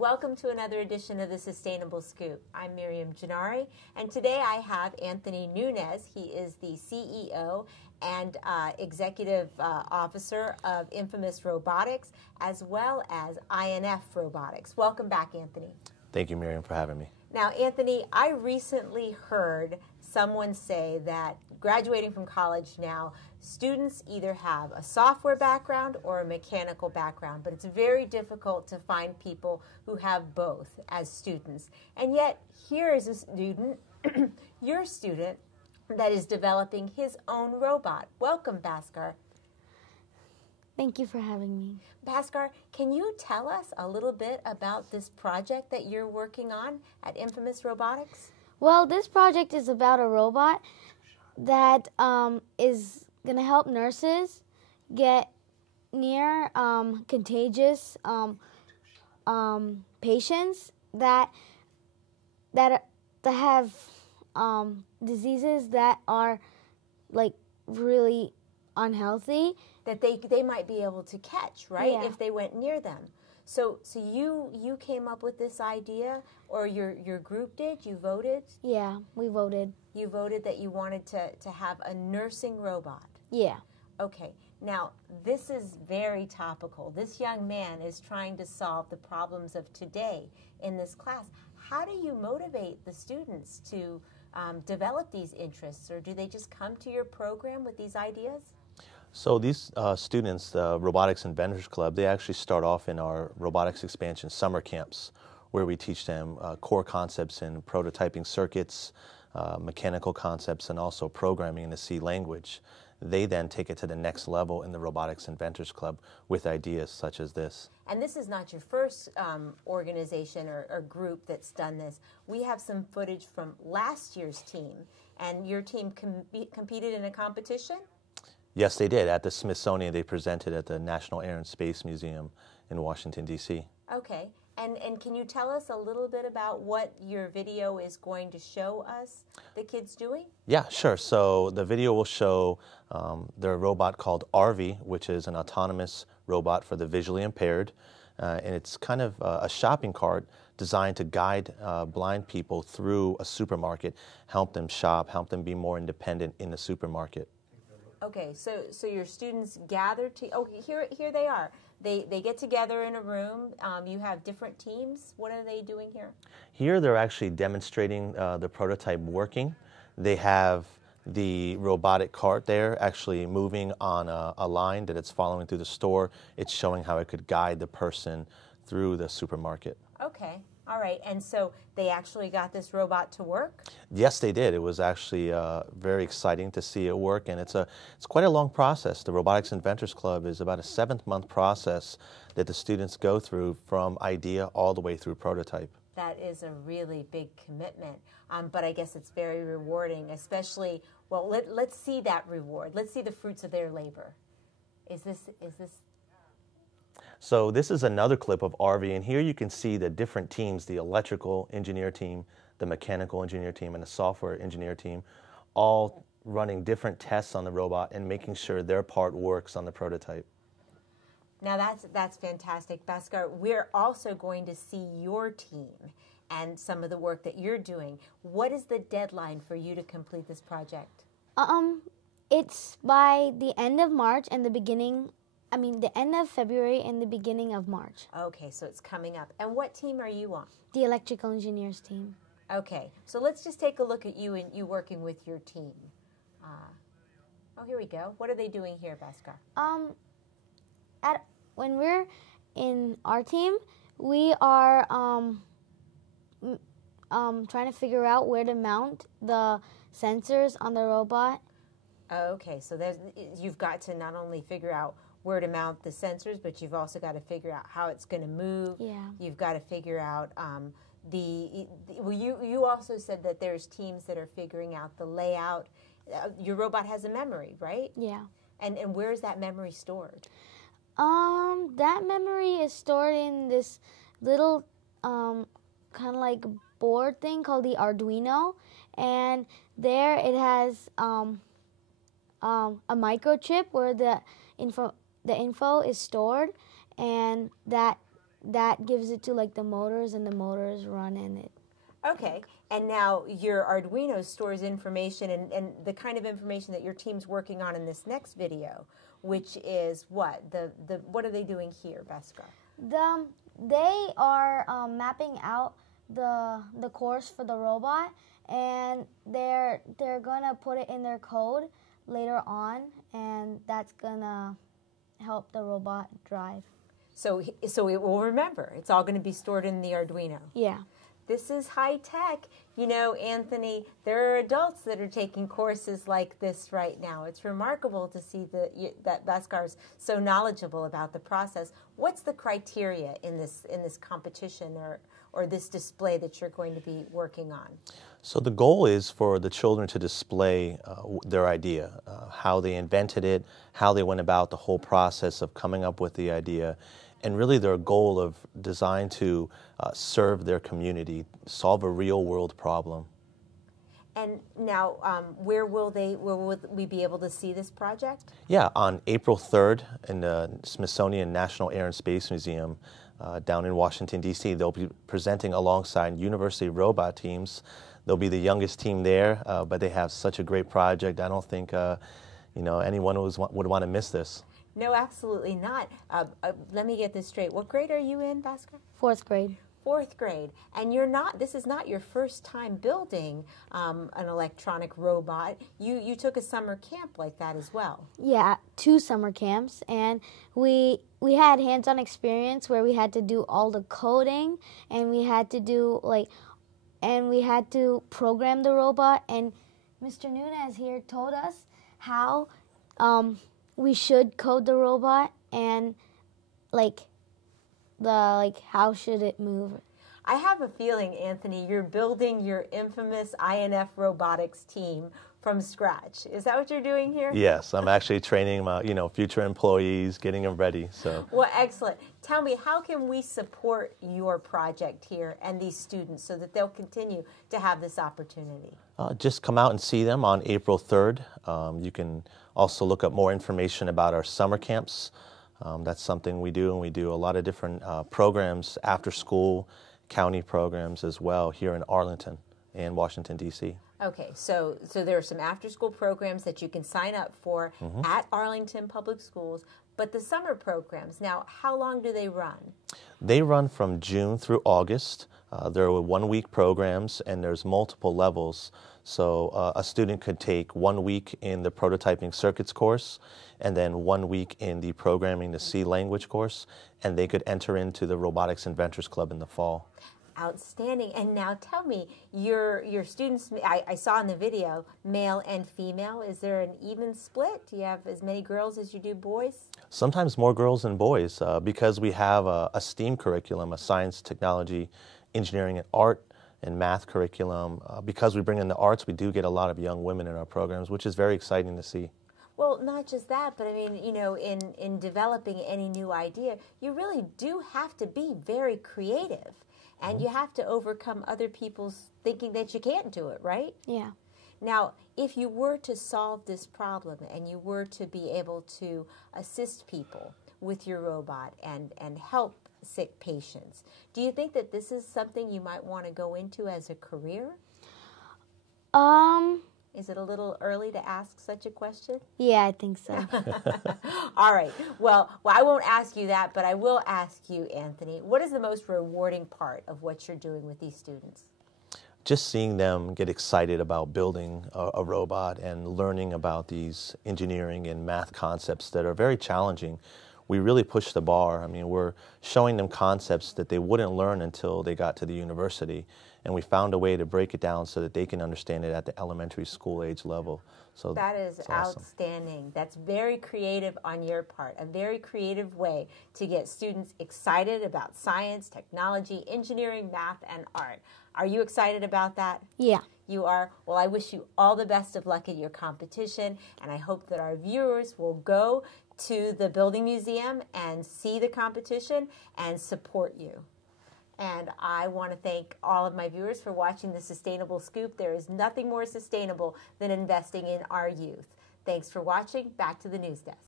welcome to another edition of the Sustainable Scoop. I'm Miriam Gennari, and today I have Anthony Nunez. He is the CEO and Executive Officer of Infamous Robotics, as well as INF Robotics. Welcome back, Anthony. Thank you, Miriam, for having me. Now, Anthony, I recently heard someone say that graduating from college now, students either have a software background or a mechanical background, but it's very difficult to find people who have both as students. And yet, here is a student, your student, that is developing his own robot. Welcome, Bhaskar. Thank you for having me. Bhaskar, can you tell us a little bit about this project that you're working on at Infamous Robotics? Well, this project is about a robot that is going to help nurses get near contagious patients that have diseases that are like really unhealthy. That they might be able to catch, right? Yeah. If they went near them. So you came up with this idea, or your group did? You voted? Yeah, we voted. You voted that you wanted to have a nursing robot. Yeah. Okay. Now, this is very topical. This young man is trying to solve the problems of today in this class. How do you motivate the students to develop these interests, or do they just come to your program with these ideas? So these students, the Robotics Inventors Club, they actually start off in our robotics expansion summer camps, where we teach them core concepts in prototyping circuits, mechanical concepts, and also programming in the C language. They then take it to the next level in the Robotics Inventors Club with ideas such as this. And this is not your first organization or group that's done this. We have some footage from last year's team, and your team competed in a competition? Yes, they did. At the Smithsonian, they presented at the National Air and Space Museum in Washington, D.C. Okay. And can you tell us a little bit about what your video is going to show us the kids doing? Yeah, sure. So the video will show their robot called RV, which is an autonomous robot for the visually impaired. And it's kind of a shopping cart designed to guide blind people through a supermarket, help them shop, help them be more independent in the supermarket. Okay, so your students gather here they are. They get together in a room. You have different teams. What are they doing here? Here they're actually demonstrating the prototype working. They have the robotic cart there actually moving on a line that it's following through the store. It's showing how it could guide the person through the supermarket. Okay. All right, and so they actually got this robot to work? Yes, they did. It was actually very exciting to see it work, and it's quite a long process. The Robotics Inventors Club is about a 7-month process that the students go through from idea all the way through prototype. That is a really big commitment, but I guess it's very rewarding, especially, well, let's see that reward. Let's see the fruits of their labor. Is this... So this is another clip of RV, and here you can see the different teams, the electrical engineer team, the mechanical engineer team, and the software engineer team, all running different tests on the robot and making sure their part works on the prototype. Now that's fantastic, Bhaskar. We're also going to see your team and some of the work that you're doing. What is the deadline for you to complete this project? It's by the end of March and the end of February and the beginning of March. Okay, so it's coming up. And what team are you on? The electrical engineers team. Okay, so let's just take a look at you and you working with your team. Oh, here we go. What are they doing here, Bhaskar? When we're in our team, we are trying to figure out where to mount the sensors on the robot. Okay, so you've got to not only figure out where to mount the sensors, but you've also got to figure out how it's going to move. Yeah. You've got to figure out you also said that there's teams that are figuring out the layout. Your robot has a memory, right? Yeah. And where is that memory stored? That memory is stored in this little kind of like board thing called the Arduino, and there it has a microchip where the info is stored, and that that gives it to like the motors, and the motors run in it. Okay, and now your Arduino stores information and the kind of information that your team's working on in this next video, which is what? What are they doing here, Bhaskar? They are mapping out the course for the robot, and they're gonna put it in their code later on, and that's gonna help the robot drive. So it will remember. It's all going to be stored in the Arduino. Yeah. This is high tech. You know, Anthony, there are adults that are taking courses like this right now. It's remarkable to see that Bhaskar's so knowledgeable about the process. What's the criteria in this competition or this display that you're going to be working on? So the goal is for the children to display their idea, how they invented it, how they went about the whole process of coming up with the idea, and really their goal of designed to serve their community, solve a real-world problem. And now, where will we be able to see this project? Yeah, on April 3rd in the Smithsonian National Air and Space Museum down in Washington, D.C. They'll be presenting alongside university robot teams. They'll be the youngest team there, but they have such a great project. I don't think anyone would want to miss this. No, absolutely not. Let me get this straight. What grade are you in, Bhaskar? 4th grade. 4th grade. And this is not your first time building an electronic robot. You took a summer camp like that as well. Yeah, 2 summer camps, and we had hands-on experience where we had to do all the coding, and we had to program the robot, and Mr. Nunez here told us how we should code the robot and how should it move. I have a feeling, Anthony, you're building your infamous INF Robotics team from scratch. Is that what you're doing here? Yes, I'm actually training my future employees, getting them ready. So. Well, excellent. Tell me, how can we support your project here and these students so that they'll continue to have this opportunity? Just come out and see them on April 3rd. You can also look up more information about our summer camps. That's something we do, and we do a lot of different programs after school, county programs as well here in Arlington and Washington, D.C. Okay, so there are some after-school programs that you can sign up for at Arlington Public Schools, but the summer programs, now, how long do they run? They run from June through August. There are 1-week programs, and there's multiple levels. So a student could take 1 week in the prototyping circuits course, and then 1 week in the programming the C language course, and they could enter into the Robotics Inventors Club in the fall. Outstanding. And now tell me, your students, I saw in the video, male and female. Is there an even split? Do you have as many girls as you do boys? Sometimes more girls than boys because we have a STEAM curriculum, a science, technology, engineering, and art and math curriculum. Because we bring in the arts, we do get a lot of young women in our programs, which is very exciting to see. Well, not just that, but I mean, in developing any new idea, you really do have to be very creative. And you have to overcome other people's thinking that you can't do it, right? Yeah. Now, if you were to solve this problem and you were to be able to assist people with your robot and help sick patients, do you think that this is something you might want to go into as a career? Is it a little early to ask such a question? Yeah, I think so. All right. Well, I won't ask you that, but I will ask you, Anthony, what is the most rewarding part of what you're doing with these students? Just seeing them get excited about building a robot and learning about these engineering and math concepts that are very challenging. We really push the bar. I mean, we're showing them concepts that they wouldn't learn until they got to the university. And we found a way to break it down so that they can understand it at the elementary school age level. So that is awesome. Outstanding. That's very creative on your part, a very creative way to get students excited about science, technology, engineering, math, and art. Are you excited about that? Yeah. You are? Well, I wish you all the best of luck at your competition, and I hope that our viewers will go to the Building Museum and see the competition and support you. And I want to thank all of my viewers for watching The Sustainable Scoop. There is nothing more sustainable than investing in our youth. Thanks for watching. Back to the news desk.